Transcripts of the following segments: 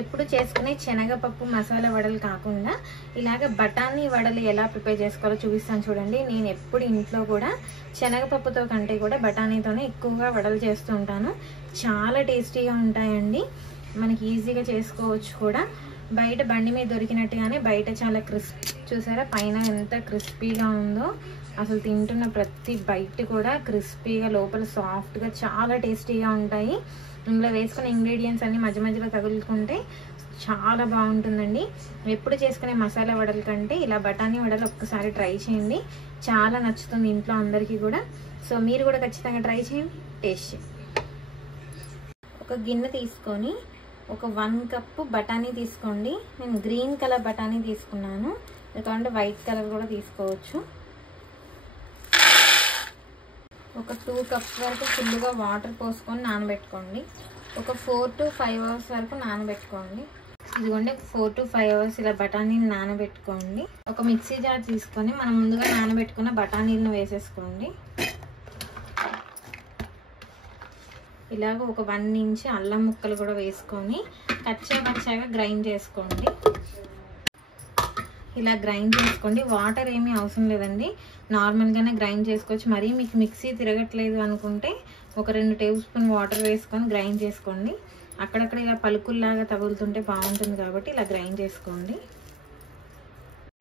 ఎప్పుడు చేసుకునే శనగపప్పు మసాలా వడలు కాకుండా ఇలాగ బఠానీ వడలు ఎలా ప్రిపేర్ చేసుకోవాలో చూపిస్తాను చూడండి. నేను ఎప్పుడు ఇంట్లో కూడా శనగపప్పుతో కంటే కూడా బఠానీతోనే ఎక్కువగా వడలు చేస్తూ ఉంటాను. చాలా టేస్టీగా ఉంటాయండి, మనకి ఈజీగా చేసుకోవచ్చు కూడా. బయట బండి మీద దొరికినట్టుగానే బయట చాలా క్రిస్పీ, చూసారా పైన ఎంత క్రిస్పీగా ఉందో. అసలు తింటున్న ప్రతి బయట కూడా క్రిస్పీగా లోపల సాఫ్ట్గా చాలా టేస్టీగా ఉంటాయి. ఇందులో వేసుకునే ఇంగ్రీడియంట్స్ అన్ని మధ్య మధ్యలో తగులుకుంటే చాలా బాగుంటుందండి. ఎప్పుడు చేసుకునే మసాలా వడల కంటే ఇలా బఠానీ వడలు ఒక్కసారి ట్రై చేయండి, చాలా నచ్చుతుంది ఇంట్లో అందరికీ కూడా. సో మీరు కూడా ఖచ్చితంగా ట్రై చేయండి, టేస్ట్ చేయండి. ఒక గిన్నె తీసుకొని ఒక 1 కప్పు బఠానీ తీసుకోండి. నేను గ్రీన్ కలర్ బఠానీ తీసుకున్నాను, ఎందుకంటే వైట్ కలర్ కూడా తీసుకోవచ్చు. ఒక 2 కప్స్ వరకు ఫుల్గా వాటర్ పోసుకొని నానబెట్టుకోండి. ఒక 4 to 5 అవర్స్ వరకు నానబెట్టుకోండి. ఇదిగోండి 4 to 5 అవర్స్ ఇలా బఠానీని నానబెట్టుకోండి. ఒక మిక్సీ జార్ తీసుకొని మనం ముందుగా నానబెట్టుకున్న బఠానీలను వేసేసుకోండి. ఇలాగ ఒక 1 ఇంచ్ అల్లం ముక్కలు కూడా వేసుకొని కచ్చాగా గ్రైండ్ చేసుకోండి. ఇలా గ్రైండ్ చేసుకోండి, వాటర్ ఏమీ అవసరం లేదండి, నార్మల్గానే గ్రైండ్ చేసుకోవచ్చు. మరీ మీకు మిక్సీ తిరగట్లేదు అనుకుంటే ఒక 2 టేబుల్ స్పూన్ వాటర్ వేసుకొని గ్రైండ్ చేసుకోండి. అక్కడక్కడ ఇలా పలుకుల్లాగా తగులుతుంటే బాగుంటుంది కాబట్టి ఇలా గ్రైండ్ చేసుకోండి.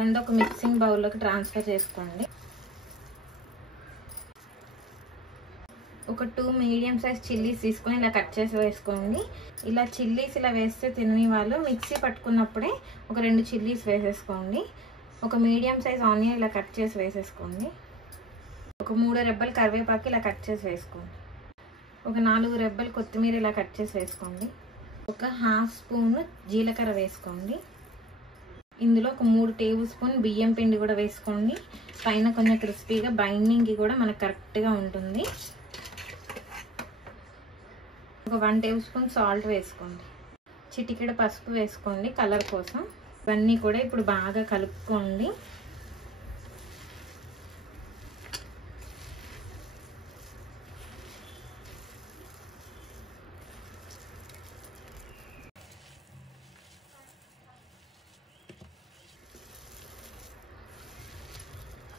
అండ్ ఒక మిక్సింగ్ బౌల్లోకి ట్రాన్స్ఫర్ చేసుకోండి. ఒక 2 మీడియం సైజ్ చిల్లీస్ తీసుకొని ఇలా కట్ చేసి వేసుకోండి. ఇలా చిల్లీస్ ఇలా వేస్తే తినని వాళ్ళు మిక్సీ పట్టుకున్నప్పుడే ఒక 2 చిల్లీస్ వేసేసుకోండి. ఒక మీడియం సైజ్ ఆనియన్ ఇలా కట్ చేసి వేసేసుకోండి. ఒక 3 రెబ్బలు కరివేపాకు ఇలా కట్ చేసి వేసుకోండి. ఒక 4 రెబ్బలు కొత్తిమీర ఇలా కట్ చేసి వేసుకోండి. ఒక 1/2 స్పూన్ జీలకర్ర వేసుకోండి. ఇందులో ఒక 3 టేబుల్ స్పూన్ బియ్యం పిండి కూడా వేసుకోండి. పైన కొంచెం క్రిస్పీగా బైండింగ్కి కూడా మనకు కరెక్ట్గా ఉంటుంది. ఒక 1 టేబుల్ స్పూన్ సాల్ట్ వేసుకోండి. చిటికెడ పసుపు వేసుకోండి కలర్ కోసం. ఇవన్నీ కూడా ఇప్పుడు బాగా కలుపుకోండి.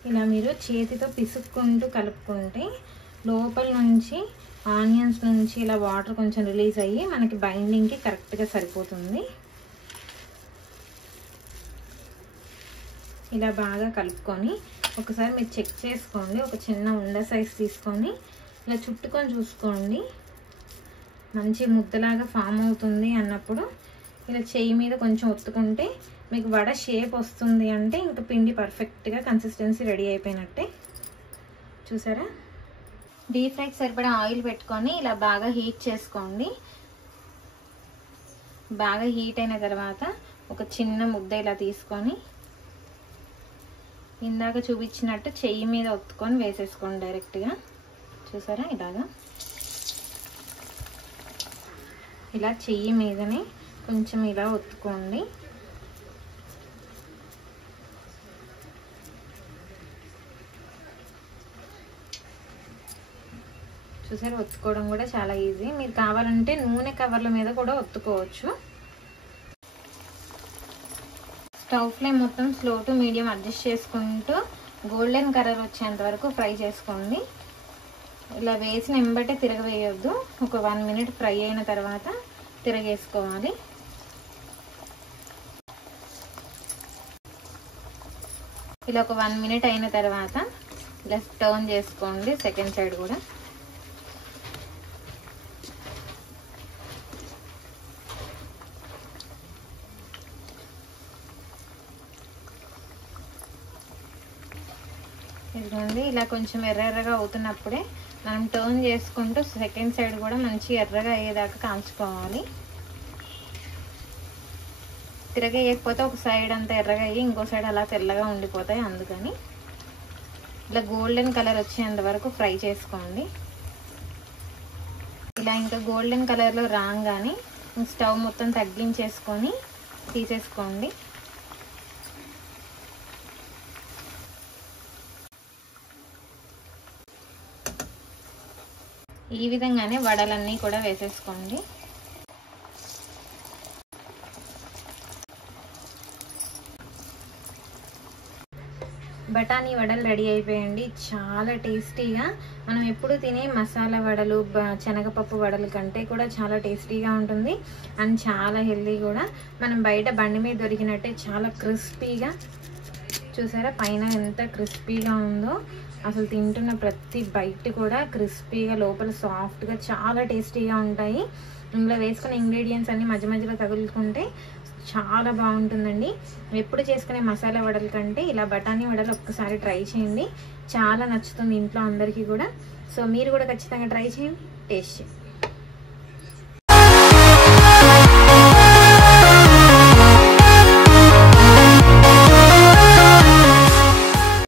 ఇలా మీరు చేతితో పిసుక్కుంటూ కలుపుకుంటే లోపల నుంచి ఆనియన్స్ నుంచి ఇలా వాటర్ కొంచెం రిలీజ్ అయ్యి మనకి బైండింగ్కి కరెక్ట్గా సరిపోతుంది. ఇలా బాగా కలుపుకొని ఒకసారి మీరు చెక్ చేసుకోండి. ఒక చిన్న ఉండ సైజ్ తీసుకొని ఇలా చుట్టుకొని చూసుకోండి. మంచి ముద్దలాగా ఫామ్ అవుతుంది అన్నప్పుడు ఇలా చెయ్యి మీద కొంచెం ఒత్తుకుంటే మీకు వడ షేప్ వస్తుంది అంటే ఇంకా పిండి పర్ఫెక్ట్గా కన్సిస్టెన్సీ రెడీ అయిపోయినట్టే. చూసారా? డీప్ ఫ్రైకి సరిపడా ఆయిల్ పెట్టుకొని ఇలా బాగా హీట్ చేసుకోండి. బాగా హీట్ అయిన తర్వాత ఒక చిన్న ముద్ద ఇలా తీసుకొని ఇందాక చూపించినట్టు చెయ్యి మీద ఒత్తుకొని వేసేసుకోండి డైరెక్ట్గా. చూసారా? ఇలా చెయ్యి మీదనే కొంచెం ఇలా ఒత్తుకోండి. చూసారు? ఒత్తుకోవడం కూడా చాలా ఈజీ. మీరు కావాలంటే నూనె కవర్ల మీద కూడా ఒత్తుకోవచ్చు. స్టవ్ ఫ్లేమ్ మొత్తం స్లో టు మీడియం అడ్జస్ట్ చేసుకుంటూ గోల్డెన్ కలర్ వచ్చేంత వరకు ఫ్రై చేసుకోండి. ఇలా వేసిన ఎంబటే తిరగవేయొద్దు. ఒక 1 మినిట్ ఫ్రై అయిన తర్వాత తిరగేసుకోవాలి. ఇలా ఒక 1 మినిట్ అయిన తర్వాత ఇలా టర్న్ చేసుకోండి సెకండ్ సైడ్ కూడా. ఇదిగోండి ఇలా కొంచెం ఎర్రగా అవుతున్నప్పుడే మనం టర్న్ చేసుకుంటూ సెకండ్ సైడ్ కూడా మంచి ఎర్రగా అయ్యేదాకా కాల్చుకోవాలి. తిరగేయకపోతే ఒక సైడ్ అంతా ఎర్రగా అయ్యి ఇంకో సైడ్ అలా తెల్లగా ఉండిపోతాయి. అందుకని ఇలా గోల్డెన్ కలర్ వచ్చేంత వరకు ఫ్రై చేసుకోండి. ఇలా ఇంకా గోల్డెన్ కలర్లో రాగానే స్టవ్ మొత్తం తగ్గించేసుకొని తీసేసుకోండి. ఈ విధంగానే వడలన్నీ కూడా వేసేసుకోండి. బఠానీ వడలు రెడీ అయిపోయండి. చాలా టేస్టీగా, మనం ఎప్పుడు తినే మసాలా వడలు శనగపప్పు వడల కంటే కూడా చాలా టేస్టీగా ఉంటుంది అండ్ చాలా హెల్దీ కూడా. మనం బయట బండి మీద దొరికినట్టే చాలా క్రిస్పీగా, చూసారా పైన ఎంత క్రిస్పీగా ఉందో, అసలు తింటున్న ప్రతి బైట్ కూడా క్రిస్పీగా లోపల సాఫ్ట్గా చాలా టేస్టీగా ఉంటాయి. ఇందులో వేసుకునే ఇంగ్రీడియంట్స్ అన్నీ మధ్య మధ్యలో తగులుకుంటే చాలా బాగుంటుందండి. ఎప్పుడు చేసుకునే మసాలా వడల కంటే ఇలా బఠానీ వడలు ఒక్కసారి ట్రై చేయండి, చాలా నచ్చుతుంది ఇంట్లో అందరికీ కూడా. సో మీరు కూడా ఖచ్చితంగా ట్రై చేయండి, టేస్ట్ చేయండి.